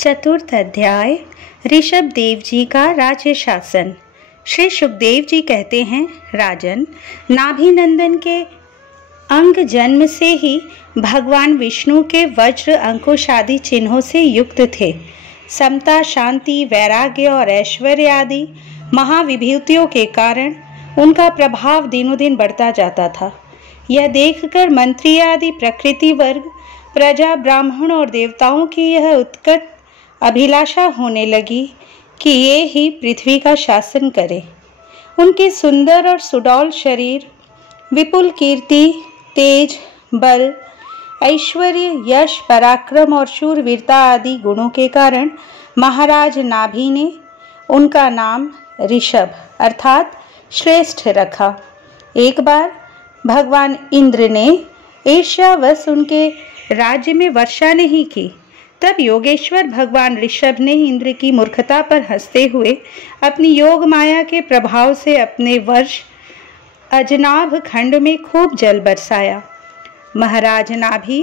चतुर्थ अध्याय ऋषभ देव जी का राज्य शासन। श्री सुखदेव जी कहते हैं, राजन, नाभिनंदन के अंग जन्म से ही भगवान विष्णु के वज्र अंकुश आदि चिन्हों से युक्त थे। समता, शांति, वैराग्य और ऐश्वर्य आदि महाविभूतियों के कारण उनका प्रभाव दिनों दिन बढ़ता जाता था। यह देखकर मंत्री आदि प्रकृति वर्ग, प्रजा, ब्राह्मण और देवताओं की यह उत्कट अभिलाषा होने लगी कि ये ही पृथ्वी का शासन करे। उनके सुंदर और सुडौल शरीर, विपुल कीर्ति, तेज, बल, ऐश्वर्य, यश, पराक्रम और शूरवीरता आदि गुणों के कारण महाराज नाभि ने उनका नाम ऋषभ अर्थात श्रेष्ठ रखा। एक बार भगवान इंद्र ने ईर्ष्यावश उनके राज्य में वर्षा नहीं की। तब योगेश्वर भगवान ऋषभ ने इंद्र की मूर्खता पर हंसते हुए अपनी योग माया के प्रभाव से अपने वर्ष अजनाभ खंड में खूब जल बरसाया। महाराज नाभि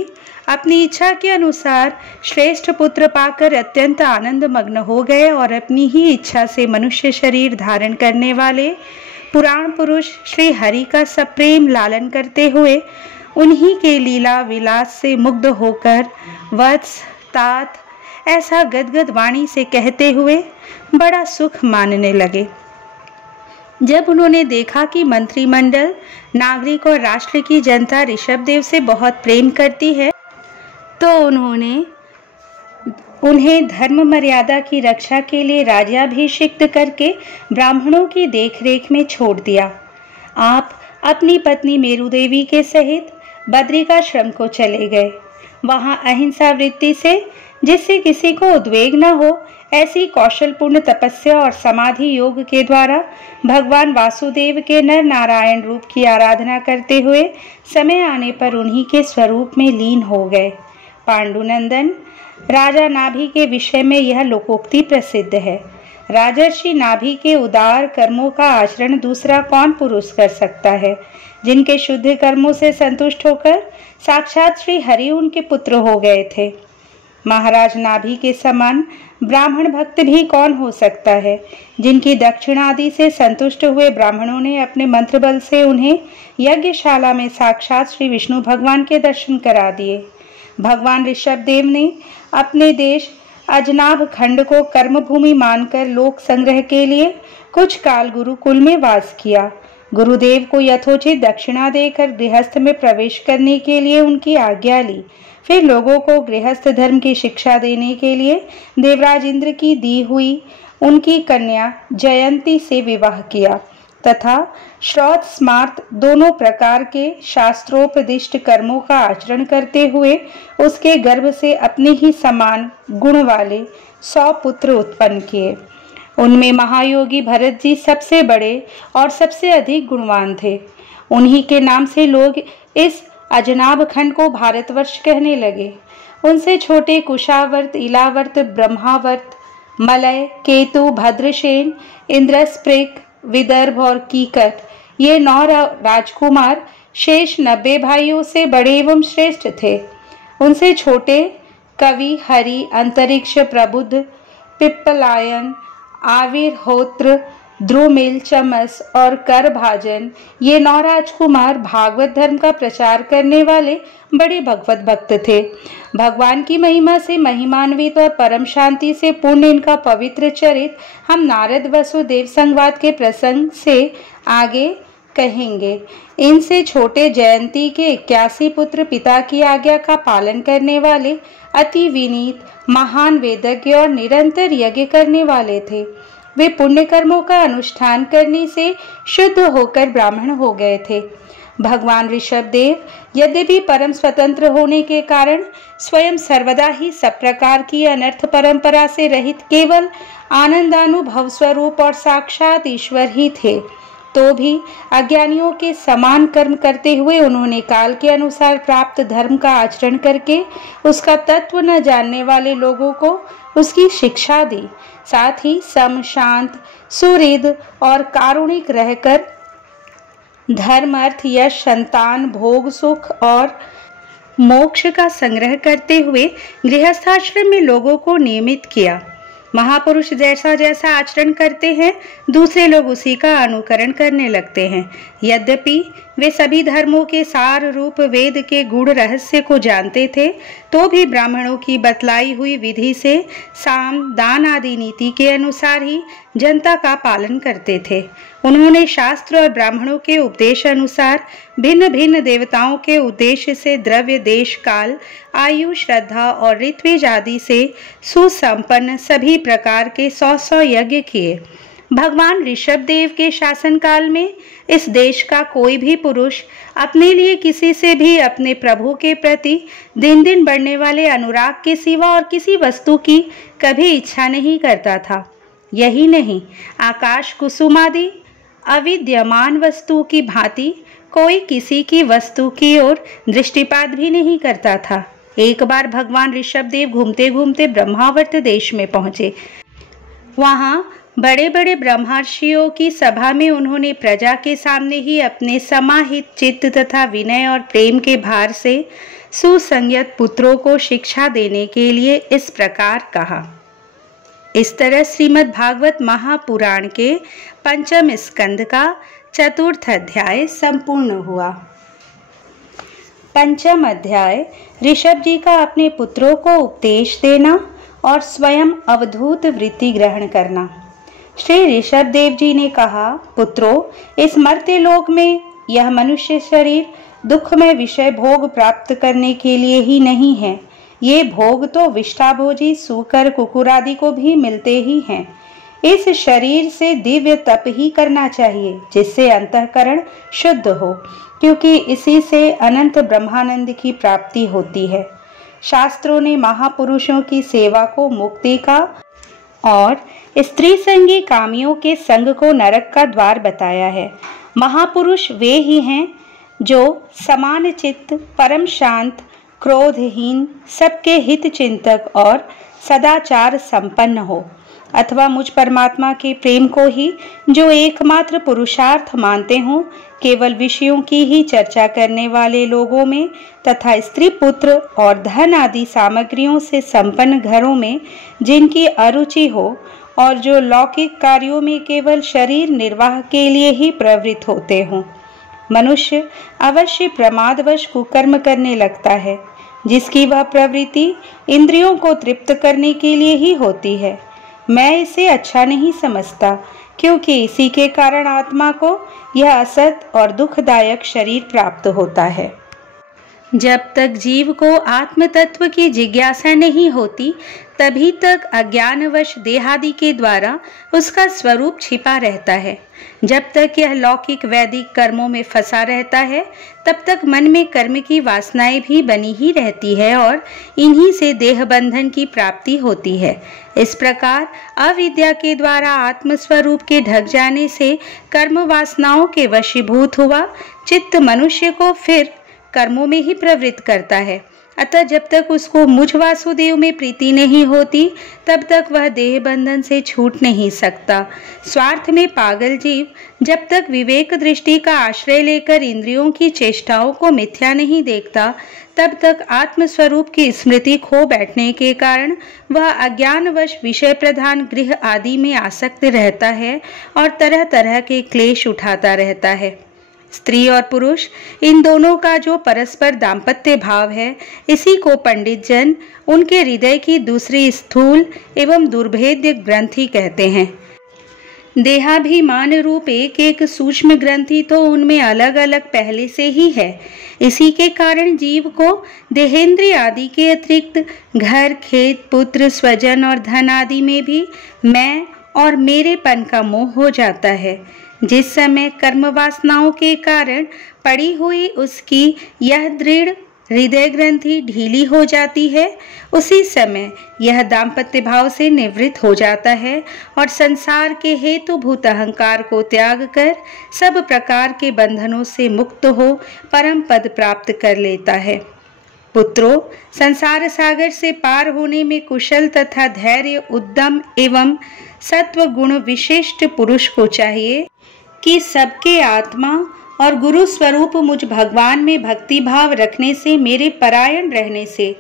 अपनी इच्छा के अनुसार श्रेष्ठ पुत्र पाकर अत्यंत आनंद मग्न हो गए और अपनी ही इच्छा से मनुष्य शरीर धारण करने वाले पुराण पुरुष श्री हरि का सप्रेम लालन करते हुए उन्हीं के लीला विलास से मुग्ध होकर वत्स, तात ऐसा गदगद वाणी से कहते हुए बड़ा सुख मानने लगे। जब उन्होंने देखा कि मंत्रिमंडल, नागरिक और राष्ट्र की जनता ऋषभ देव से बहुत प्रेम करती है, तो उन्होंने उन्हें धर्म मर्यादा की रक्षा के लिए राज्याभिषिक्त करके ब्राह्मणों की देखरेख में छोड़ दिया। आप अपनी पत्नी मेरु देवी के सहित बद्रिकाश्रम को चले गए। वहां अहिंसा वृत्ति से, जिससे किसी को उद्वेग न हो, ऐसी कौशलपूर्ण तपस्या और समाधि योग के द्वारा भगवान वासुदेव के नर नारायण रूप की आराधना करते हुए समय आने पर उन्हीं के स्वरूप में लीन हो गए। पांडुनंदन, राजा नाभि के विषय में यह लोकोक्ति प्रसिद्ध है। राजर्षि नाभि के उदार कर्मों का आचरण दूसरा कौन पुरुष कर सकता है, जिनके शुद्ध कर्मों से संतुष्ट होकर साक्षात श्री हरि उनके पुत्र हो गए थे। महाराज नाभि के समान ब्राह्मण भक्त भी कौन हो सकता है, जिनकी दक्षिणादि से संतुष्ट हुए ब्राह्मणों ने अपने मंत्र बल से उन्हें यज्ञशाला में साक्षात श्री विष्णु भगवान के दर्शन करा दिए। भगवान ऋषभ देव ने अपने देश अजनाभ खंड को कर्मभूमि मानकर लोक संग्रह के लिए कुछ काल गुरुकुल में वास किया। गुरुदेव को यथोचित दक्षिणा देकर गृहस्थ में प्रवेश करने के लिए उनकी आज्ञा ली। फिर लोगों को गृहस्थ धर्म की शिक्षा देने के लिए देवराज इंद्र की दी हुई उनकी कन्या जयंती से विवाह किया तथा श्रौत स्मार्त दोनों प्रकार के शास्त्रोपदिष्ट कर्मों का आचरण करते हुए उसके गर्भ से अपने ही समान गुण वाले 100 पुत्र उत्पन्न किए। उनमें महायोगी भरत जी सबसे बड़े और सबसे अधिक गुणवान थे। उन्हीं के नाम से लोग इस अजनाभ खंड को भारतवर्ष कहने लगे। उनसे छोटे कुशावर्त, इलावर्त, ब्रह्मावर्त, मलय, केतु, भद्रसेन, इंद्रस्पृक, विदर्भ और कीकट, ये 9 राजकुमार शेष 90 भाइयों से बड़े एवं श्रेष्ठ थे। उनसे छोटे कवि, हरि, अंतरिक्ष, प्रबुद्ध, पिप्पलायन, आविर्होत्र, ध्रुमिल, चमस और करभाजन, ये 9 राजकुमार भागवत धर्म का प्रचार करने वाले बड़े भगवत भक्त थे। भगवान की महिमा से महिमान्वित और परम शांति से पूर्ण इनका पवित्र चरित हम नारद वसुदेव संवाद के प्रसंग से आगे कहेंगे। इनसे छोटे जयंती के 81 पुत्र पिता की आज्ञा का पालन करने वाले, अति विनीत, महान वेदज्ञ और निरंतर यज्ञ करने वाले थे। वे पुण्य कर्मों का अनुष्ठान करने से शुद्ध होकर ब्राह्मण हो गए थे। भगवान ऋषभ देव यद्यपि परम स्वतंत्र होने के कारण स्वयं सर्वदा ही सब प्रकार की अनर्थ परंपरा से रहित केवल आनंदानुभव स्वरूप और साक्षात ईश्वर ही थे, तो भी अज्ञानियों के समान कर्म करते हुए उन्होंने काल के अनुसार प्राप्त धर्म का आचरण करके उसका तत्व न जानने वाले लोगों को उसकी शिक्षा दी। साथ ही सम, शांत, सुहृद और कारुणिक रहकर धर्म, अर्थ, यश, संतान, भोग, सुख और मोक्ष का संग्रह करते हुए गृहस्थाश्रम में लोगों को नियमित किया। महापुरुष जैसा जैसा आचरण करते हैं, दूसरे लोग उसी का अनुकरण करने लगते हैं। यद्यपि वे सभी धर्मों के सार रूप वेद के गूढ़ रहस्य को जानते थे, तो भी ब्राह्मणों की बतलाई हुई विधि से साम दान आदि नीति के अनुसार ही जनता का पालन करते थे। उन्होंने शास्त्र और ब्राह्मणों के उपदेश अनुसार भिन्न भिन्न देवताओं के उद्देश्य से द्रव्य, देश, काल, आयु, श्रद्धा और ऋत्विज आदि से सुसंपन्न सभी प्रकार के 100 यज्ञ किए। भगवान ऋषभ देव के शासन काल में इस देश का कोई भी पुरुष अपने लिए किसी से भी अपने प्रभु के प्रति दिन दिन बढ़ने वाले अनुराग के सिवा और किसी वस्तु की कभी इच्छा नहीं करता था। यही नहीं, आकाश कुसुमादि अविद्यमान वस्तु की भांति कोई किसी की वस्तु की ओर दृष्टिपात भी नहीं करता था। एक बार भगवान ऋषभ देव घूमते घूमते ब्रह्मावर्त देश में पहुंचे। वहां बड़े बड़े ब्रह्मर्षियों की सभा में उन्होंने प्रजा के सामने ही अपने समाहित चित्त तथा विनय और प्रेम के भार से सुसंयत पुत्रों को शिक्षा देने के लिए इस प्रकार कहा। इस तरह श्रीमद् भागवत महापुराण के 5वें स्कंद का 4वां अध्याय संपूर्ण हुआ। 5वां अध्याय ऋषभ जी का अपने पुत्रों को उपदेश देना और स्वयं अवधूत वृत्ति ग्रहण करना। श्री ऋषभ देव जी ने कहा, पुत्रों, इस मर्त्य लोक में यह मनुष्य शरीर दुखमय विषय भोग प्राप्त करने के लिए ही नहीं है। ये भोग तो विष्ठाभोजी सूकर कुकुर आदि को भी मिलते ही हैं। इस शरीर से दिव्य तप ही करना चाहिए, जिससे अंतःकरण शुद्ध हो, क्योंकि इसी से अनंत ब्रह्मानंद की प्राप्ति होती है। शास्त्रों ने महापुरुषों की सेवा को मुक्ति का और स्त्री संगी कामियों के संग को नरक का द्वार बताया है। महापुरुष वे ही हैं जो समान चित्त, परम शांत, क्रोधहीन, सबके हित चिंतक और सदाचार संपन्न हो, अथवा मुझ परमात्मा के प्रेम को ही जो एकमात्र पुरुषार्थ मानते हों। केवल विषयों की ही चर्चा करने वाले लोगों में तथा स्त्री पुत्र और धन आदि सामग्रियों से संपन्न घरों में जिनकी अरुचि हो और जो लौकिक कार्यों में केवल शरीर निर्वाह के लिए ही प्रवृत्त होते हों। मनुष्य अवश्य प्रमादवश कुकर्म करने लगता है, जिसकी वह प्रवृत्ति इंद्रियों को तृप्त करने के लिए ही होती है। मैं इसे अच्छा नहीं समझता, क्योंकि इसी के कारण आत्मा को यह असत और दुखदायक शरीर प्राप्त होता है। जब तक जीव को आत्म तत्व की जिज्ञासा नहीं होती, तभी तक अज्ञानवश देहादि के द्वारा उसका स्वरूप छिपा रहता है। जब तक यह लौकिक वैदिक कर्मों में फंसा रहता है, तब तक मन में कर्म की वासनाएं भी बनी ही रहती है और इन्हीं से देह बंधन की प्राप्ति होती है। इस प्रकार अविद्या के द्वारा आत्मस्वरूप के ढक जाने से कर्म वासनाओं के वशीभूत हुआ चित्त मनुष्य को फिर कर्मों में ही प्रवृत्त करता है। अतः जब तक उसको मुझ वासुदेव में प्रीति नहीं होती, तब तक वह देह बंधन से छूट नहीं सकता। स्वार्थ में पागल जीव जब तक विवेक दृष्टि का आश्रय लेकर इंद्रियों की चेष्टाओं को मिथ्या नहीं देखता, तब तक आत्मस्वरूप की स्मृति खो बैठने के कारण वह अज्ञानवश विषय प्रधान गृह आदि में आसक्त रहता है और तरह तरह के क्लेश उठाता रहता है। स्त्री और पुरुष इन दोनों का जो परस्पर दाम्पत्य भाव है, इसी को पंडित जन उनके हृदय की दूसरी स्थूल एवं दुर्भेद्य ग्रंथि कहते हैं। देहाभिमान रूप एक एक सूक्ष्म ग्रंथि तो उनमें अलग अलग पहले से ही है। इसी के कारण जीव को देहेंद्रिय आदि के अतिरिक्त घर, खेत, पुत्र, स्वजन और धन आदि में भी मैं और मेरेपन का मोह हो जाता है। जिस समय कर्म वासनाओं के कारण पड़ी हुई उसकी यह दृढ़ हृदय ग्रंथि ढीली हो जाती है, उसी समय यह दाम्पत्य भाव से निवृत्त हो जाता है और संसार के हेतुभूत अहंकार को त्याग कर सब प्रकार के बंधनों से मुक्त हो परम पद प्राप्त कर लेता है। पुत्रों, संसार सागर से पार होने में कुशल तथा धैर्य, उद्यम एवं सत्व गुण विशिष्ट पुरुष को चाहिए कि सबके आत्मा और गुरु स्वरूप मुझ भगवान में भक्ति भाव रखने से, मेरे परायण रहने से,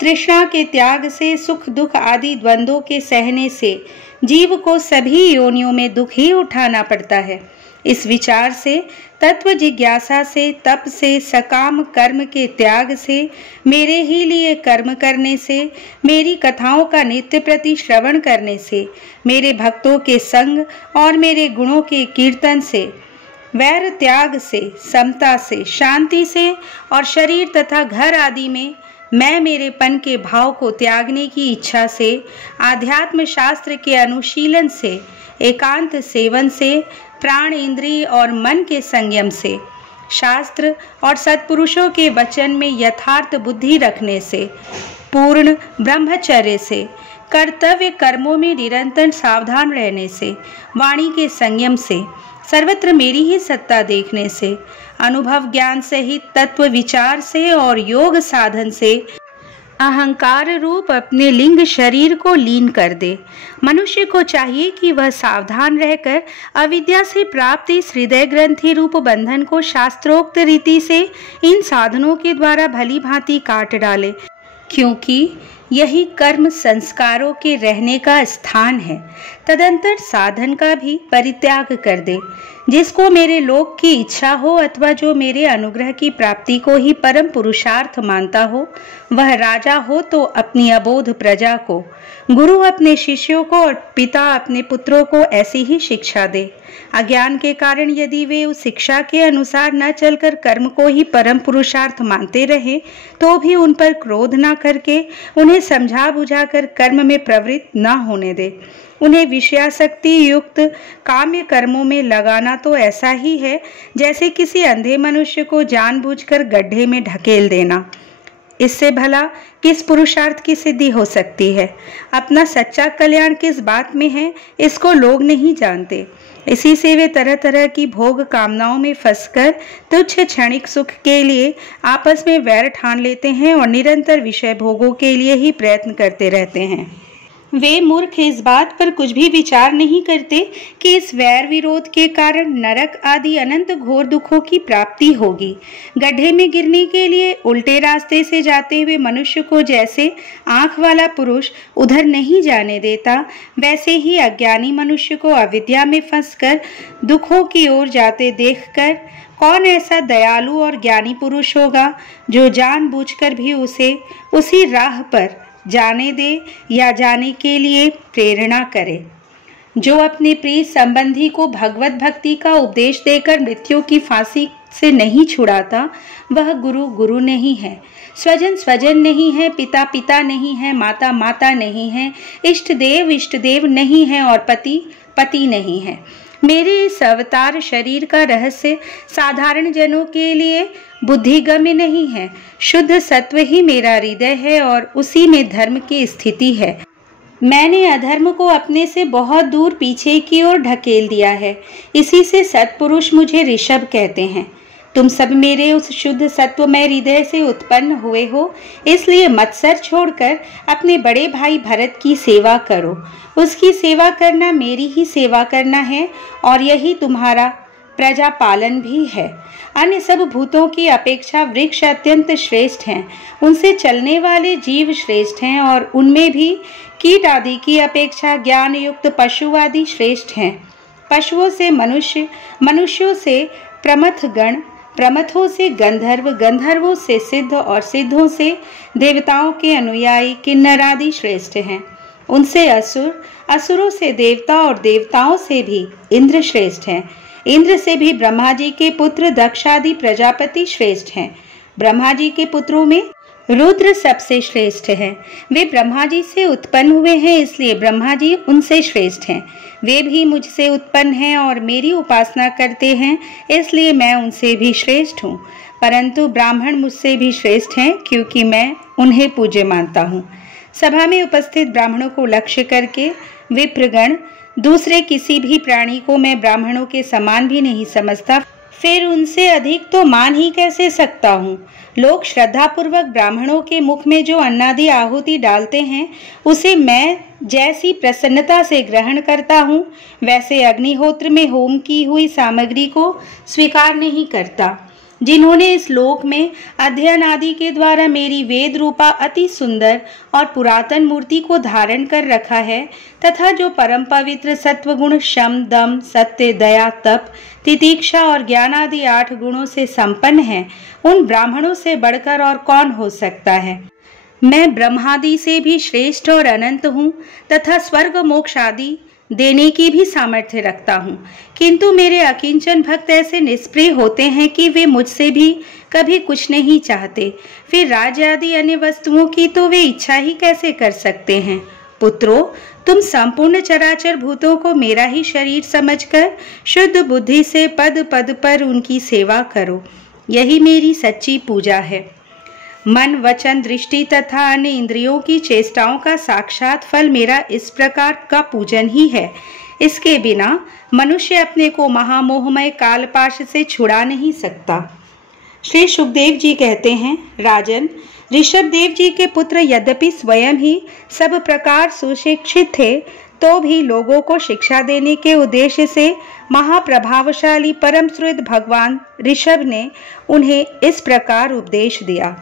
तृष्णा के त्याग से, सुख दुख आदि द्वंद्वों के सहने से जीव को सभी योनियों में दुख ही उठाना पड़ता है। इस विचार से, तत्व जिज्ञासा से, तप से, सकाम कर्म के त्याग से, मेरे ही लिए कर्म करने से, मेरी कथाओं का नित्य प्रति श्रवण करने से, मेरे भक्तों के संग और मेरे गुणों के कीर्तन से, वैर त्याग से, समता से, शांति से और शरीर तथा घर आदि में मैं मेरेपन के भाव को त्यागने की इच्छा से, आध्यात्म शास्त्र के अनुशीलन से, एकांत सेवन से, प्राण इंद्रिय और मन के संयम से, शास्त्र और सत्पुरुषों के वचन में यथार्थ बुद्धि रखने से, पूर्ण ब्रह्मचर्य से, कर्तव्य कर्मों में निरंतर सावधान रहने से, वाणी के संयम से, सर्वत्र मेरी ही सत्ता देखने से, अनुभव ज्ञान सहित तत्व विचार से और योग साधन से अहंकार रूप अपने लिंग शरीर को लीन कर दे। मनुष्य को चाहिए कि वह सावधान रहकर अविद्या से प्राप्त इस हृदय ग्रंथि रूप बंधन को शास्त्रोक्त रीति से इन साधनों के द्वारा भली भांति काट डाले, क्योंकि यही कर्म संस्कारों के रहने का स्थान है। तदंतर साधन का भी परित्याग कर दे। जिसको मेरे लोक की इच्छा हो अथवा जो मेरे अनुग्रह की प्राप्ति को ही परम पुरुषार्थ मानता हो, वह राजा हो तो अपनी अबोध प्रजा को, गुरु अपने शिष्यों को और पिता अपने पुत्रों को ऐसी ही शिक्षा दे। अज्ञान के कारण यदि वे उस शिक्षा के अनुसार न चलकर कर्म को ही परम पुरुषार्थ मानते रहे, तो भी उन पर क्रोध न करके उन्हें समझा बुझाकर कर्म में प्रवृत्त न होने दे। उन्हें विषयासक्ति युक्त काम्य कर्मों में लगाना तो ऐसा ही है जैसे किसी अंधे मनुष्य को जानबूझकर गड्ढे में ढकेल देना। इससे भला किस पुरुषार्थ की सिद्धि हो सकती है? अपना सच्चा कल्याण किस बात में है, इसको लोग नहीं जानते। इसी से वे तरह तरह की भोग कामनाओं में फंसकर तुच्छ क्षणिक सुख के लिए आपस में वैर ठान लेते हैं और निरंतर विषय भोगों के लिए ही प्रयत्न करते रहते हैं। वे मूर्ख इस बात पर कुछ भी विचार नहीं करते कि इस वैर विरोध के कारण नरक आदि अनंत घोर दुखों की प्राप्ति होगी। गड्ढे में गिरने के लिए उल्टे रास्ते से जाते हुए मनुष्य को जैसे आंख वाला पुरुष उधर नहीं जाने देता, वैसे ही अज्ञानी मनुष्य को अविद्या में फंसकर दुखों की ओर जाते देखकर कौन ऐसा दयालु और ज्ञानी पुरुष होगा जो जानबूझकर भी उसे उसी राह पर जाने दे या जाने के लिए प्रेरणा करे। जो अपने प्रिय संबंधी को भगवत भक्ति का उपदेश देकर मृत्यु की फांसी से नहीं छुड़ाता, वह गुरु गुरु नहीं है, स्वजन स्वजन नहीं है, पिता पिता नहीं है, माता माता नहीं है, इष्ट देव नहीं है और पति पति नहीं है। मेरे इस अवतार शरीर का रहस्य साधारण जनों के लिए बुद्धिगम्य नहीं है। शुद्ध सत्व ही मेरा हृदय है और उसी में धर्म की स्थिति है। मैंने अधर्म को अपने से बहुत दूर पीछे की ओर ढकेल दिया है। इसी से सत्पुरुष मुझे ऋषभ कहते हैं। तुम सब मेरे उस शुद्ध सत्वमय हृदय से उत्पन्न हुए हो, इसलिए मत्सर छोड़कर अपने बड़े भाई भरत की सेवा करो। उसकी सेवा करना मेरी ही सेवा करना है और यही तुम्हारा प्रजा पालन भी है। अन्य सब भूतों की अपेक्षा वृक्ष अत्यंत श्रेष्ठ हैं, उनसे चलने वाले जीव श्रेष्ठ हैं और उनमें भी कीट आदि की अपेक्षा ज्ञान युक्त पशु आदि श्रेष्ठ हैं। पशुओं से मनुष्य, मनुष्यों से प्रमथ गण, प्रमथों से गंधर्व, गंधर्वों से सिद्ध और सिद्धों से देवताओं के अनुयायी किन्नर आदि श्रेष्ठ हैं। उनसे असुर, असुरों से देवता और देवताओं से भी इंद्र श्रेष्ठ हैं। इंद्र से भी ब्रह्मा जी के पुत्र दक्ष आदि प्रजापति श्रेष्ठ हैं। ब्रह्मा जी के पुत्रों में रुद्र सबसे श्रेष्ठ हैं। वे ब्रह्मा जी से उत्पन्न हुए हैं, इसलिए ब्रह्मा जी उनसे श्रेष्ठ हैं। वे भी मुझसे उत्पन्न हैं और मेरी उपासना करते हैं, इसलिए मैं उनसे भी श्रेष्ठ हूँ। परंतु ब्राह्मण मुझसे भी श्रेष्ठ हैं, क्योंकि मैं उन्हें पूज्य मानता हूँ। सभा में उपस्थित ब्राह्मणों को लक्ष्य करके विप्रगण, दूसरे किसी भी प्राणी को मैं ब्राह्मणों के समान भी नहीं समझता। फिर उनसे अधिक तो मान ही कैसे सकता हूँ। लोग श्रद्धापूर्वक ब्राह्मणों के मुख में जो अन्नादि आहुति डालते हैं उसे मैं जैसी प्रसन्नता से ग्रहण करता हूँ, वैसे अग्निहोत्र में होम की हुई सामग्री को स्वीकार नहीं करता। जिन्होंने इस लोक में अध्ययन आदि के द्वारा मेरी वेद रूपा अति सुंदर और पुरातन मूर्ति को धारण कर रखा है, तथा जो परम पवित्र सत्वगुण शम दम सत्य दया तप तितीक्षा और ज्ञान आदि 8 गुणों से संपन्न है, उन ब्राह्मणों से बढ़कर और कौन हो सकता है। मैं ब्रह्मादि से भी श्रेष्ठ और अनंत हूँ तथा स्वर्ग मोक्ष आदि देने की भी सामर्थ्य रखता हूँ, किंतु मेरे अकिंचन भक्त ऐसे निष्प्रिय होते हैं कि वे मुझसे भी कभी कुछ नहीं चाहते। फिर राज्य आदि अन्य वस्तुओं की तो वे इच्छा ही कैसे कर सकते हैं। पुत्रों, तुम संपूर्ण चराचर भूतों को मेरा ही शरीर समझकर शुद्ध बुद्धि से पद पद पर उनकी सेवा करो, यही मेरी सच्ची पूजा है। मन वचन दृष्टि तथा अन्य इंद्रियों की चेष्टाओं का साक्षात फल मेरा इस प्रकार का पूजन ही है। इसके बिना मनुष्य अपने को महामोहमय कालपाश से छुड़ा नहीं सकता। श्री सुखदेव जी कहते हैं, राजन, ऋषभदेव जी के पुत्र यद्यपि स्वयं ही सब प्रकार सुशिक्षित थे, तो भी लोगों को शिक्षा देने के उद्देश्य से महाप्रभावशाली परम सुहृद भगवान ऋषभ ने उन्हें इस प्रकार उपदेश दिया।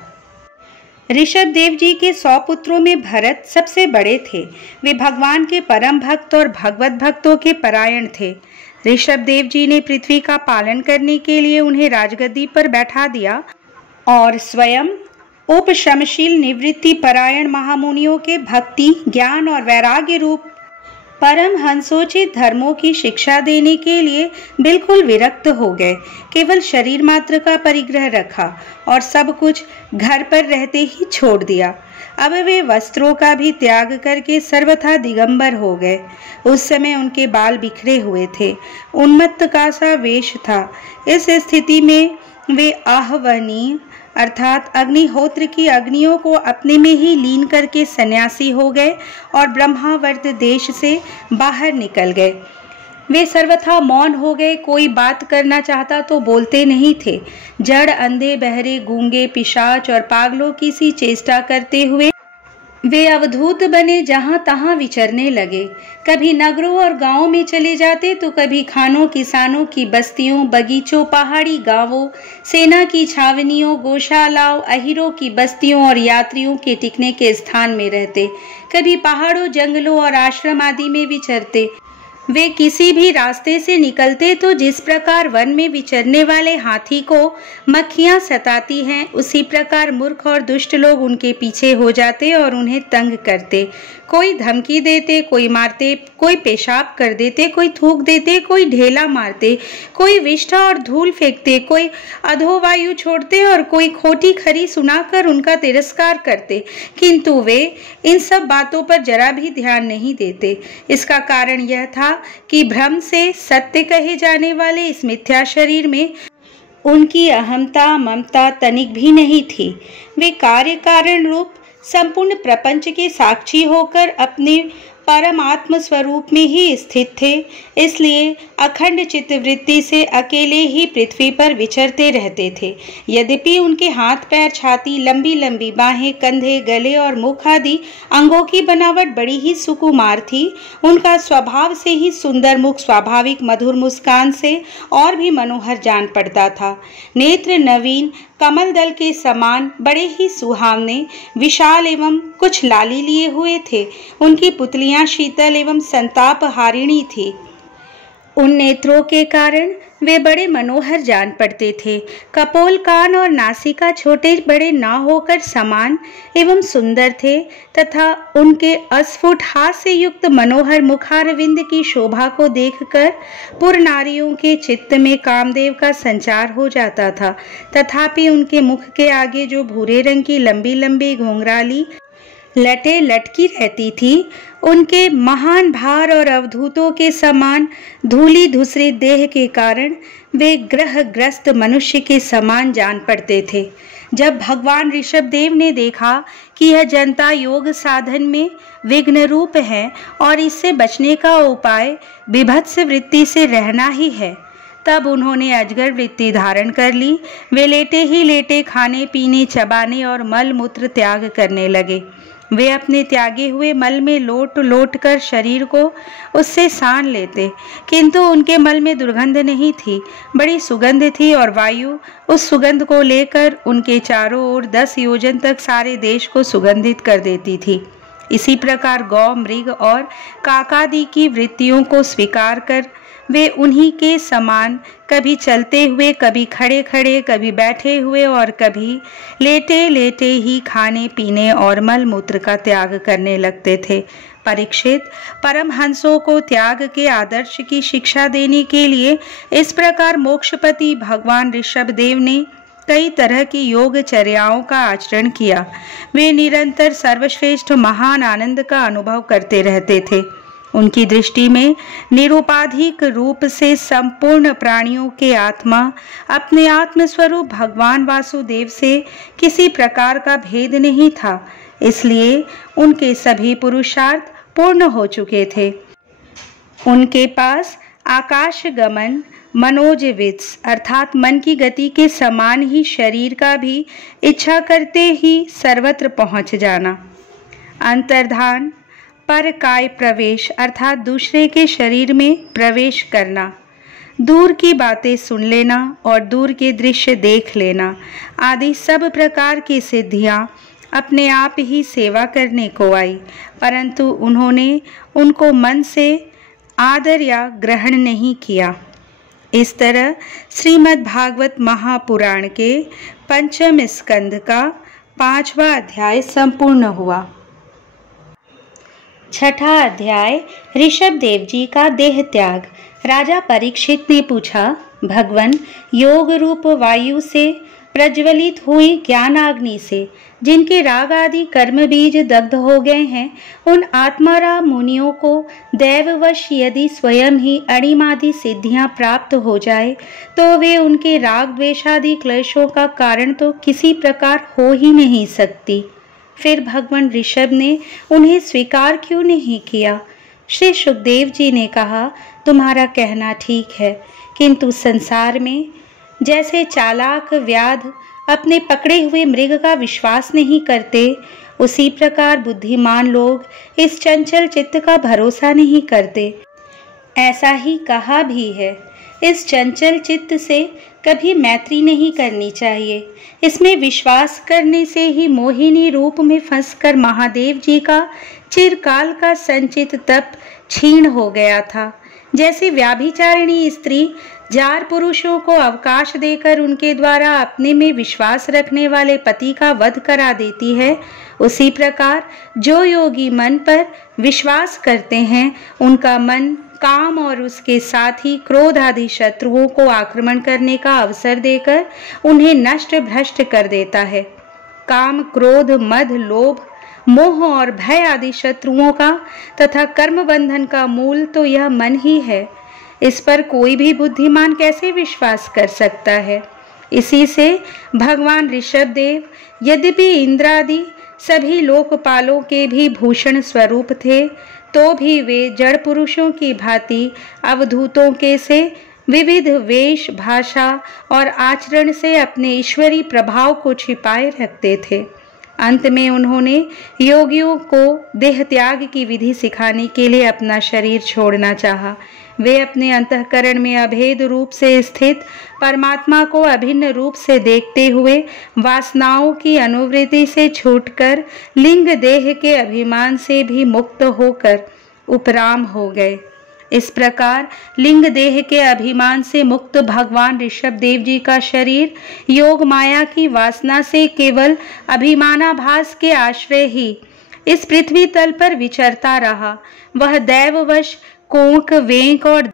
ऋषभदेव जी के 100 पुत्रों में भरत सबसे बड़े थे। वे भगवान के परम भक्त और भगवत भक्तों के परायण थे। ऋषभदेव जी ने पृथ्वी का पालन करने के लिए उन्हें राजगद्दी पर बैठा दिया और स्वयं उपशमशील निवृत्ति परायण महामुनियों के भक्ति ज्ञान और वैराग्य रूप परम हंसोचित धर्मों की शिक्षा देने के लिए बिल्कुल विरक्त हो गए। केवल शरीर मात्र का परिग्रह रखा और सब कुछ घर पर रहते ही छोड़ दिया। अब वे वस्त्रों का भी त्याग करके सर्वथा दिगंबर हो गए। उस समय उनके बाल बिखरे हुए थे, उन्मत्त का सा वेश था। इस स्थिति में वे आहवनीय अर्थात अग्निहोत्र की अग्नियों को अपने में ही लीन करके सन्यासी हो गए और ब्रह्मावर्त देश से बाहर निकल गए। वे सर्वथा मौन हो गए, कोई बात करना चाहता तो बोलते नहीं थे। जड़ अंधे बहरे गूंगे पिशाच और पागलों की सी चेष्टा करते हुए वे अवधूत बने जहां तहां विचरने लगे। कभी नगरों और गांवों में चले जाते तो कभी खानों किसानों की बस्तियों बगीचों पहाड़ी गांवों सेना की छावनियों गौशालाओं अहिरों की बस्तियों और यात्रियों के टिकने के स्थान में रहते। कभी पहाड़ों जंगलों और आश्रम आदि में विचरते। वे किसी भी रास्ते से निकलते तो जिस प्रकार वन में विचरने वाले हाथी को मक्खियां सताती हैं, उसी प्रकार मूर्ख और दुष्ट लोग उनके पीछे हो जाते और उन्हें तंग करते। कोई धमकी देते, कोई मारते, कोई पेशाब कर देते, कोई थूक देते, कोई ढेला मारते, कोई विष्ठा और धूल फेंकते, कोई अधोवायु छोड़ते और कोई खोटी खरी सुनाकर उनका तिरस्कार करते। किंतु वे इन सब बातों पर जरा भी ध्यान नहीं देते। इसका कारण यह था कि भ्रम से सत्य कहे जाने वाले इस मिथ्या शरीर में उनकी अहमता ममता तनिक भी नहीं थी। वे कार्य कारण रूप संपूर्ण प्रपंच के साक्षी होकर अपने परमात्म स्वरूप में ही स्थित थे। इसलिए अखंड चित्तवृत्ति से अकेले ही पृथ्वी पर विचरते रहते थे। यद्यपि उनके हाथ पैर छाती लंबी लंबी बाहें कंधे गले और मुख आदि अंगों की बनावट बड़ी ही सुकुमार थी, उनका स्वभाव से ही सुंदर मुख स्वाभाविक मधुर मुस्कान से और भी मनोहर जान पड़ता था। नेत्र नवीन कमल दल के समान बड़े ही सुहावने विशाल एवं कुछ लाली लिए हुए थे। उनकी पुतलियां शीतल एवं संताप हारिणी थी। उन नेत्रों के कारण वे बड़े मनोहर जान पड़ते थे। कपोल कान और नासिका छोटे बड़े न होकर समान एवं सुंदर थे तथा उनके अस्फुट हाथ से युक्त मनोहर मुखारविंद की शोभा को देखकर पुर नारियों के चित्त में कामदेव का संचार हो जाता था। तथापि उनके मुख के आगे जो भूरे रंग की लंबी लंबी घुंघराली लटे लटकी रहती थी, उनके महान भार और अवधूतों के समान धूली धूसरी देह के कारण वे ग्रहग्रस्त मनुष्य के समान जान पड़ते थे। जब भगवान ऋषभदेव ने देखा कि यह जनता योग साधन में विघ्न रूप है और इससे बचने का उपाय विभत्स वृत्ति से रहना ही है, तब उन्होंने अजगर वृत्ति धारण कर ली। वे लेटे ही लेटे खाने पीने, चबाने और मल मूत्र त्याग करने लगे। वे अपने त्यागे हुए मल में लोट लोट कर शरीर को उससे सान लेते, किंतु उनके मल में दुर्गंध नहीं थी, बड़ी सुगंध थी और वायु उस सुगंध को लेकर उनके चारों ओर 10 योजन तक सारे देश को सुगंधित कर देती थी। इसी प्रकार गौ, मृग और काकादि की वृत्तियों को स्वीकार कर वे उन्हीं के समान कभी चलते हुए, कभी खड़े खड़े, कभी बैठे हुए और कभी लेटे लेटे ही खाने पीने और मल मूत्र का त्याग करने लगते थे। परीक्षित, परमहंसों को त्याग के आदर्श की शिक्षा देने के लिए इस प्रकार मोक्षपति भगवान ऋषभदेव ने कई तरह की योगचर्याओं का आचरण किया। वे निरंतर सर्वश्रेष्ठ महान आनंद का अनुभव करते रहते थे। उनकी दृष्टि में निरुपाधिक रूप से संपूर्ण प्राणियों के आत्मा अपने आत्मस्वरूप भगवान वासुदेव से किसी प्रकार का भेद नहीं था, इसलिए उनके सभी पुरुषार्थ पूर्ण हो चुके थे। उनके पास आकाश गमन, मनोजवित्स अर्थात मन की गति के समान ही शरीर का भी इच्छा करते ही सर्वत्र पहुंच जाना, अंतर्धान, पर काय प्रवेश अर्थात दूसरे के शरीर में प्रवेश करना, दूर की बातें सुन लेना और दूर के दृश्य देख लेना आदि सब प्रकार की सिद्धियां अपने आप ही सेवा करने को आई, परंतु उन्होंने उनको मन से आदर या ग्रहण नहीं किया। इस तरह श्रीमद् भागवत महापुराण के 5वें स्कंद का 5वां अध्याय संपूर्ण हुआ। 6ठा अध्याय ऋषभदेव जी का देह त्याग। राजा परीक्षित ने पूछा, भगवन, योग रूप वायु से प्रज्वलित हुई ज्ञानाग्नि से जिनके राग आदि कर्म बीज दग्ध हो गए हैं, उन आत्माराम मुनियों को दैववश यदि स्वयं ही अणिमादि सिद्धियां प्राप्त हो जाए तो वे उनके राग द्वेषादि क्लेशों का कारण तो किसी प्रकार हो ही नहीं सकती। फिर भगवान ऋषभ ने उन्हें स्वीकार क्यों नहीं किया? श्री सुखदेव जी ने कहा, तुम्हारा कहना ठीक है, किंतु संसार में जैसे चालाक व्याध अपने पकड़े हुए मृग का विश्वास नहीं करते, उसी प्रकार बुद्धिमान लोग इस चंचल चित्त का भरोसा नहीं करते। ऐसा ही कहा भी है, इस चंचल चित्त से कभी मैत्री नहीं करनी चाहिए। इसमें विश्वास करने से ही मोहिनी रूप में फंसकर महादेव जी का चिरकाल का संचित तप क्षीण हो गया था। जैसे व्याभिचारिणी स्त्री जार पुरुषों को अवकाश देकर उनके द्वारा अपने में विश्वास रखने वाले पति का वध करा देती है, उसी प्रकार जो योगी मन पर विश्वास करते हैं, उनका मन काम और उसके साथ ही क्रोध आदि शत्रुओं को आक्रमण करने का अवसर देकर उन्हें नष्ट भ्रष्ट कर देता है। काम, क्रोध, मद, लोभ, मोह और भय आदि शत्रुओं का तथा कर्म बंधन का मूल तो यह मन ही है। इस पर कोई भी बुद्धिमान कैसे विश्वास कर सकता है? इसी से भगवान ऋषभदेव यद्यपि इंद्रादि सभी लोकपालों के भी भूषण स्वरूप थे, तो भी वे जड़ पुरुषों की भांति अवधूतों के से विविध वेश, भाषा और आचरण से अपने ईश्वरी प्रभाव को छिपाए रखते थे। अंत में उन्होंने योगियों को देह त्याग की विधि सिखाने के लिए अपना शरीर छोड़ना चाहा। वे अपने अंतःकरण में अभेद रूप से स्थित परमात्मा को अभिन्न रूप से देखते हुए वासनाओं की अनुवृत्ति से छूटकर लिंग देह के अभिमान से भी मुक्त होकर उपराम हो गए। इस प्रकार लिंग देह के अभिमान से मुक्त भगवान ऋषभदेव जी का शरीर योग माया की वासना से केवल अभिमानाभास के आश्रय ही इस पृथ्वी तल पर विचरता रहा। वह दैववश कोंक, वेंक और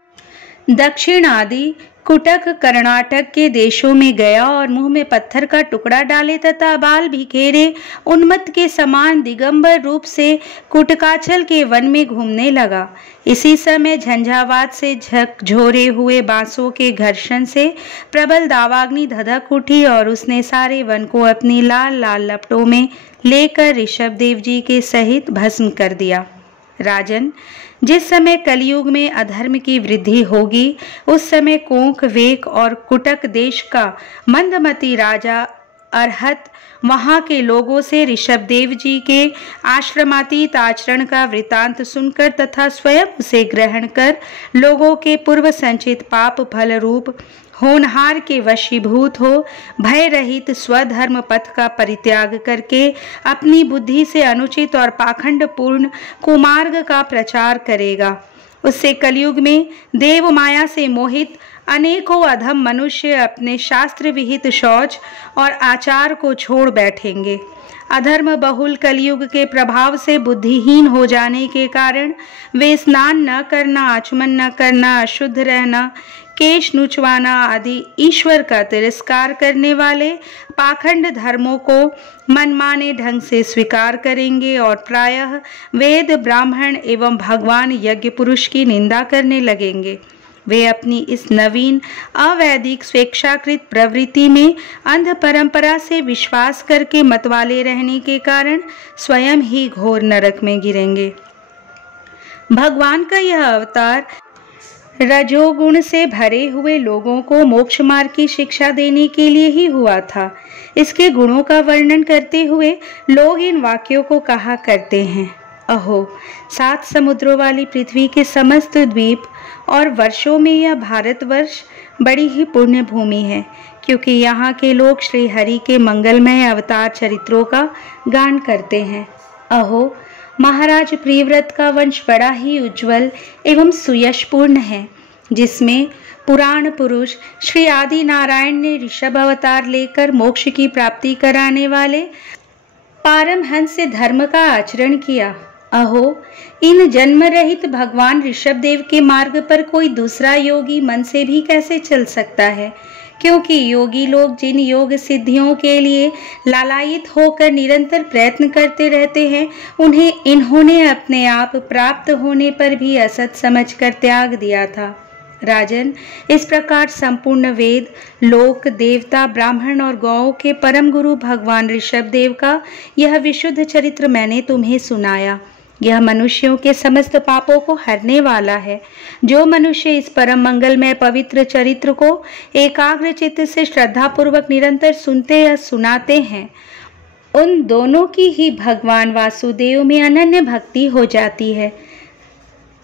दक्षिण आदि कुटक कर्नाटक के देशों में गया और मुंह में पत्थर का टुकड़ा डाले तथा बाल बिखेरे उन्मत्त के समान दिगंबर रूप से कुटकाचल के वन में घूमने लगा। इसी समय झंझावात से झकझोरे हुए बांसों के घर्षण से प्रबल दावाग्नि धधक उठी और उसने सारे वन को अपनी लाल लाल लपटों में लेकर ऋषभदेव जी के सहित भस्म कर दिया। राजन, जिस समय कलयुग में अधर्म की वृद्धि होगी, उस समय कोंक, वेक और कुटक देश का मंदमती राजा अरहत वहां के लोगों से ऋषभदेव जी के आश्रमातीत आचरण का वृतांत सुनकर तथा स्वयं उसे ग्रहण कर लोगों के पूर्व संचित पाप फल रूप होनहार के वशीभूत हो भय रहित स्वधर्म पथ का परित्याग करके अपनी बुद्धि से अनुचित और पाखंडपूर्ण कुमार्ग का प्रचार करेगा। उससे कलयुग में देव माया से मोहित अनेकों अधम मनुष्य अपने शास्त्र विहित शौच और आचार को छोड़ बैठेंगे। अधर्म बहुल कलयुग के प्रभाव से बुद्धिहीन हो जाने के कारण वे स्नान न करना, आचमन न करना, अशुद्ध रहना, केश नुचवाना आदि ईश्वर का तिरस्कार करने वाले पाखंड धर्मों को मनमाने ढंग से स्वीकार करेंगे और प्रायः वेद, ब्राह्मण एवं भगवान यज्ञ पुरुष की निंदा करने लगेंगे। वे अपनी इस नवीन अवैदिक स्वेच्छाकृत प्रवृत्ति में अंध परंपरा से विश्वास करके मतवाले रहने के कारण स्वयं ही घोर नरक में गिरेंगे। भगवान का यह अवतार रजोगुण से भरे हुए लोगों को मोक्ष मार्ग की शिक्षा देने के लिए ही हुआ था। इसके गुणों का वर्णन करते हुए लोग इन वाक्यों को कहा करते हैं, अहो 7 समुद्रों वाली पृथ्वी के समस्त द्वीप और वर्षों में यह भारतवर्ष बड़ी ही पुण्य भूमि है, क्योंकि यहाँ के लोग श्री हरि के मंगलमय अवतार चरित्रों का गान करते हैं। अहो महाराज प्रियव्रत का वंश बड़ा ही उज्जवल एवं सुयशपूर्ण है, जिसमें पुराण पुरुष श्री आदि नारायण ने ऋषभ अवतार लेकर मोक्ष की प्राप्ति कराने वाले पारमहंस धर्म का आचरण किया। अहो इन जन्म रहित भगवान ऋषभदेव के मार्ग पर कोई दूसरा योगी मन से भी कैसे चल सकता है, क्योंकि योगी लोग जिन योग सिद्धियों के लिए लालायित होकर निरंतर प्रयत्न करते रहते हैं, उन्हें इन्होंने अपने आप प्राप्त होने पर भी असत समझकर त्याग दिया था। राजन, इस प्रकार संपूर्ण वेद, लोक, देवता, ब्राह्मण और गौओं के परम गुरु भगवान ऋषभदेव का यह विशुद्ध चरित्र मैंने तुम्हें सुनाया। यह मनुष्यों के समस्त पापों को हरने वाला है। जो मनुष्य इस परम मंगलमय पवित्र चरित्र को एकाग्र चित्त से श्रद्धा पूर्वक निरंतर सुनते या सुनाते हैं, उन दोनों की ही भगवान वासुदेव में अनन्य भक्ति हो जाती है।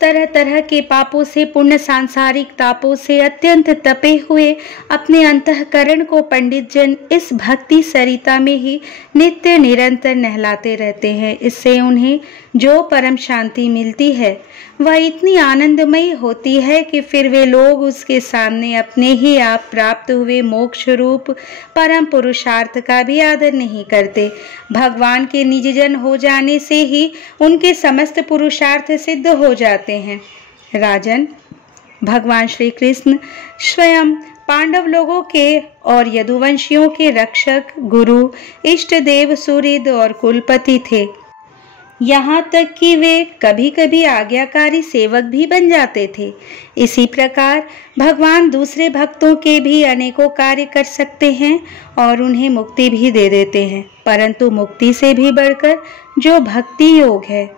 तरह तरह के पापों से, पुण्य सांसारिक तापों से अत्यंत तपे हुए अपने अंतःकरण को पंडित जन इस भक्ति सरिता में ही नित्य निरंतर नहलाते रहते हैं। इससे उन्हें जो परम शांति मिलती है वह इतनी आनंदमयी होती है कि फिर वे लोग उसके सामने अपने ही आप प्राप्त हुए मोक्ष रूप परम पुरुषार्थ का भी आदर नहीं करते। भगवान के निजजन हो जाने से ही उनके समस्त पुरुषार्थ सिद्ध हो जाते हैं। राजन, भगवान श्री कृष्ण स्वयं पांडव लोगों के और यदुवंशियों के रक्षक, गुरु, इष्ट देव, सुहृद और कुलपति थे। यहाँ तक कि वे कभी कभी आज्ञाकारी सेवक भी बन जाते थे। इसी प्रकार भगवान दूसरे भक्तों के भी अनेकों कार्य कर सकते हैं और उन्हें मुक्ति भी दे देते हैं, परंतु मुक्ति से भी बढ़कर जो भक्ति योग है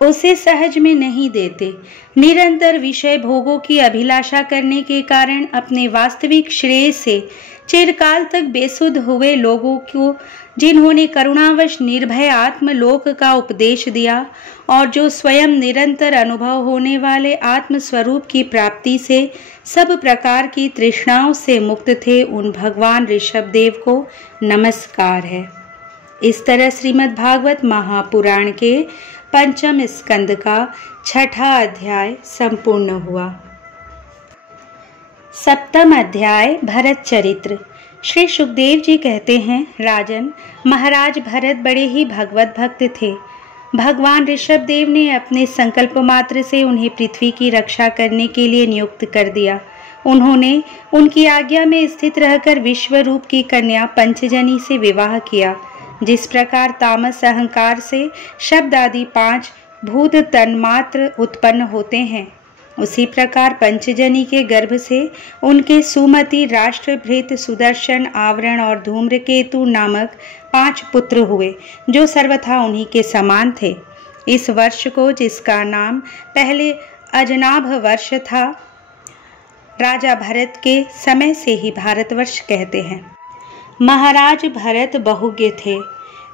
उसे सहज में नहीं देते। निरंतर विषय भोगों की अभिलाषा करने के कारण अपने वास्तविक श्रेय से चिरकाल तक बेसुध हुए लोगों को जिन्होंने करुणावश निर्भय आत्मलोक का उपदेश दिया और जो स्वयं निरंतर अनुभव होने वाले आत्म स्वरूप की प्राप्ति से सब प्रकार की तृष्णाओं से मुक्त थे, उन भगवान ऋषभदेव को नमस्कार है। इस तरह श्रीमद् भागवत महापुराण के 5वें स्कंद का 6ठा अध्याय संपूर्ण हुआ। 7वां अध्याय भरत चरित्र। श्री सुखदेव जी कहते हैं, राजन, महाराज भरत बड़े ही भगवत भक्त थे। भगवान ऋषभदेव ने अपने संकल्प मात्र से उन्हें पृथ्वी की रक्षा करने के लिए नियुक्त कर दिया। उन्होंने उनकी आज्ञा में स्थित रहकर विश्व रूप की कन्या पंचजनी से विवाह किया। जिस प्रकार तामस अहंकार से शब्द आदि 5 भूत तन्मात्र उत्पन्न होते हैं, उसी प्रकार पंचजनी के गर्भ से उनके सुमति, राष्ट्रभृत, सुदर्शन, आवरण और धूम्रकेतु नामक 5 पुत्र हुए, जो सर्वथा उन्हीं के समान थे। इस वर्ष को, जिसका नाम पहले अजनाभ वर्ष था, राजा भरत के समय से ही भारतवर्ष कहते हैं। महाराज भरत बहुज्ञ थे।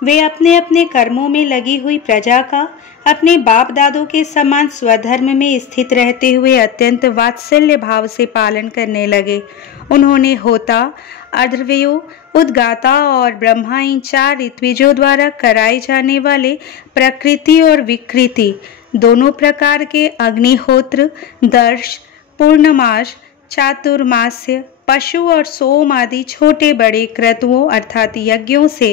वे अपने अपने कर्मों में लगी हुई प्रजा का अपने बाप दादों के समान स्वधर्म में स्थित रहते हुए अत्यंत वात्सल्य भाव से पालन करने लगे। उन्होंने होता, अर्धव्यो, उद्गाता और ब्रह्मा इन 4 ऋत्विजों द्वारा कराए जाने वाले प्रकृति और विकृति दोनों प्रकार के अग्निहोत्र, दर्श, पूर्णमास, चातुर्मास्य, पशु और सोम आदि छोटे बड़े क्रतुओं अर्थात यज्ञों से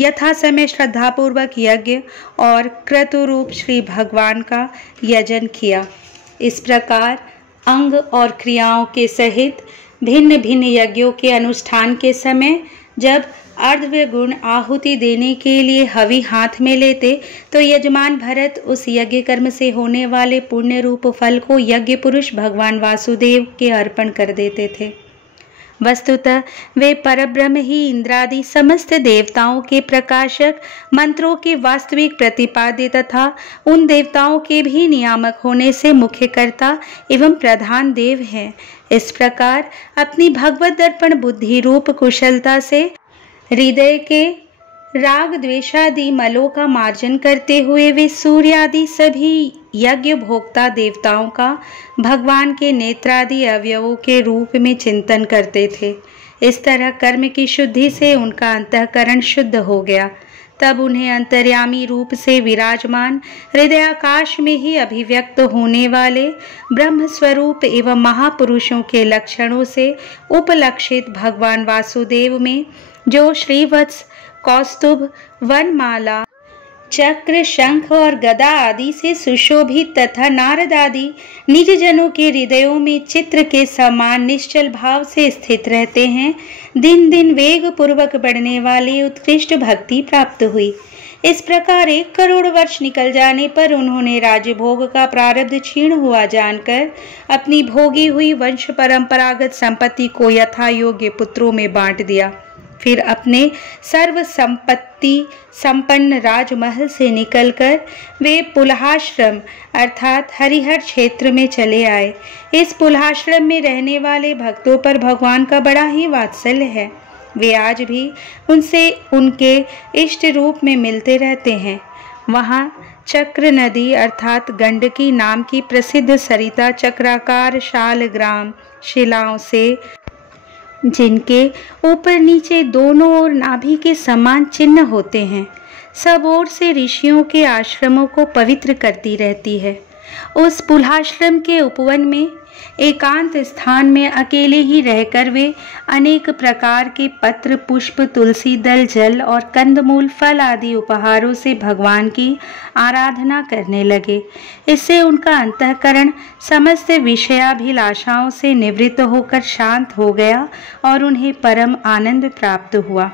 यथा समय श्रद्धापूर्वक यज्ञ और क्रतुरूप श्री भगवान का यजन किया। इस प्रकार अंग और क्रियाओं के सहित भिन्न भिन्न यज्ञों के अनुष्ठान के समय जब अर्धव्य गुण आहुति देने के लिए हवि हाथ में लेते तो यजमान भरत उस यज्ञ कर्म से होने वाले पुण्य रूप फल को यज्ञ पुरुष भगवान वासुदेव के अर्पण कर देते थे। वस्तुतः वे परब्रह्म ही इंद्रादि समस्त देवताओं के प्रकाशक, मंत्रों के वास्तविक प्रतिपाद्य तथा उन देवताओं के भी नियामक होने से मुख्यकर्ता एवं प्रधान देव हैं। इस प्रकार अपनी भगवत दर्पण बुद्धि रूप कुशलता से हृदय के राग द्वेषादि मलों का मार्जन करते हुए वे सूर्यादि सभी यज्ञ भोक्ता देवताओं का भगवान के नेत्रादि अवयवों के रूप में चिंतन करते थे। इस तरह कर्म की शुद्धि से उनका अंतःकरण शुद्ध हो गया। तब उन्हें अंतर्यामी रूप से विराजमान हृदयाकाश में ही अभिव्यक्त होने वाले ब्रह्म स्वरूप एवं महापुरुषों के लक्षणों से उपलक्षित भगवान वासुदेव में जो श्रीवत्स, कौस्तुभ, वनमाला, चक्र, शंख और गदा आदि से सुशोभित तथा नारद आदि निज जनों के हृदयों में चित्र के समान निश्चल भाव से स्थित रहते हैं, दिन दिन वेग पूर्वक बढ़ने वाली उत्कृष्ट भक्ति प्राप्त हुई। इस प्रकार 1 करोड़ वर्ष निकल जाने पर उन्होंने राजभोग का प्रारब्ध क्षीण हुआ जानकर अपनी भोगी हुई वंश परंपरागत संपत्ति को यथा योग्य पुत्रों में बांट दिया। फिर अपने सर्व संपत्ति संपन्न राजमहल से निकलकर वे पुलहाश्रम अर्थात हरिहर क्षेत्र में चले आए। इस पुलहाश्रम में रहने वाले भक्तों पर भगवान का बड़ा ही वात्सल्य है। वे आज भी उनसे उनके इष्ट रूप में मिलते रहते हैं। वहाँ चक्र नदी अर्थात गंडकी नाम की प्रसिद्ध सरिता चक्राकार शालग्राम शिलाओं से, जिनके ऊपर नीचे दोनों ओर नाभि के समान चिन्ह होते हैं, सब ओर से ऋषियों के आश्रमों को पवित्र करती रहती है। उस पुलहाश्रम के उपवन में एकांत स्थान में अकेले ही रहकर वे अनेक प्रकार के पत्र, पुष्प, तुलसी दल, जल और कंदमूल, फल आदि उपहारों से भगवान की आराधना करने लगे। इससे उनका अंतःकरण समस्त विषयाभिलाषाओं से निवृत्त होकर शांत हो गया और उन्हें परम आनंद प्राप्त हुआ।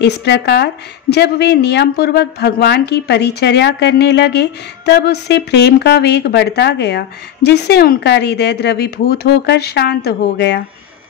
इस प्रकार जब वे नियम पूर्वक भगवान की परिचर्या करने लगे तब उससे प्रेम का वेग बढ़ता गया, जिससे उनका हृदय द्रवीभूत होकर शांत हो गया।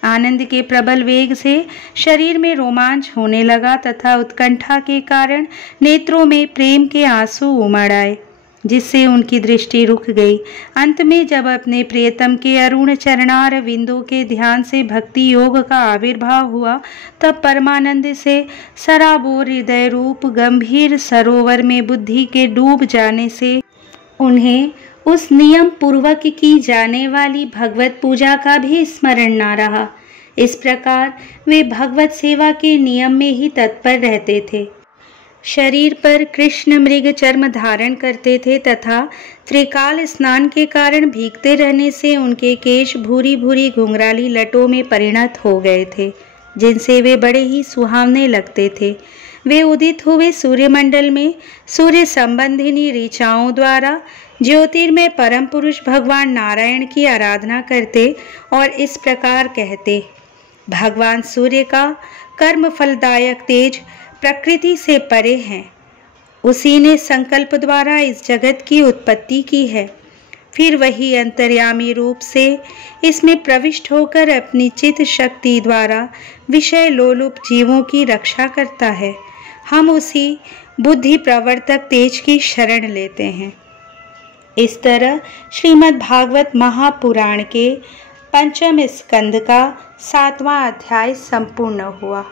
आनंद के प्रबल वेग से शरीर में रोमांच होने लगा तथा उत्कंठा के कारण नेत्रों में प्रेम के आंसू उमड़ आए, जिससे उनकी दृष्टि रुक गई। अंत में जब अपने प्रियतम के अरुण चरणार बिंदु के ध्यान से भक्ति योग का आविर्भाव हुआ, तब परमानंद से सराबोर हृदय रूप गंभीर सरोवर में बुद्धि के डूब जाने से उन्हें उस नियम पूर्वक की जाने वाली भगवत पूजा का भी स्मरण न रहा। इस प्रकार वे भगवत सेवा के नियम में ही तत्पर रहते थे। शरीर पर कृष्ण मृग चर्म धारण करते थे तथा त्रिकाल स्नान के कारण भीगते रहने से उनके केश भूरी भूरी घुंघराली लटों में परिणत हो गए थे, जिनसे वे बड़े ही सुहावने लगते थे। वे उदित हुए सूर्यमंडल में सूर्य संबंधिनी ऋचाओं द्वारा ज्योतिर्मय परम पुरुष भगवान नारायण की आराधना करते और इस प्रकार कहते: भगवान सूर्य का कर्म फलदायक तेज प्रकृति से परे हैं। उसी ने संकल्प द्वारा इस जगत की उत्पत्ति की है। फिर वही अंतर्यामी रूप से इसमें प्रविष्ट होकर अपनी चित्त शक्ति द्वारा विषय लोलुप जीवों की रक्षा करता है। हम उसी बुद्धि प्रवर्तक तेज की शरण लेते हैं। इस तरह श्रीमद् भागवत महापुराण के पंचम स्कंद का 7वां अध्याय संपूर्ण हुआ।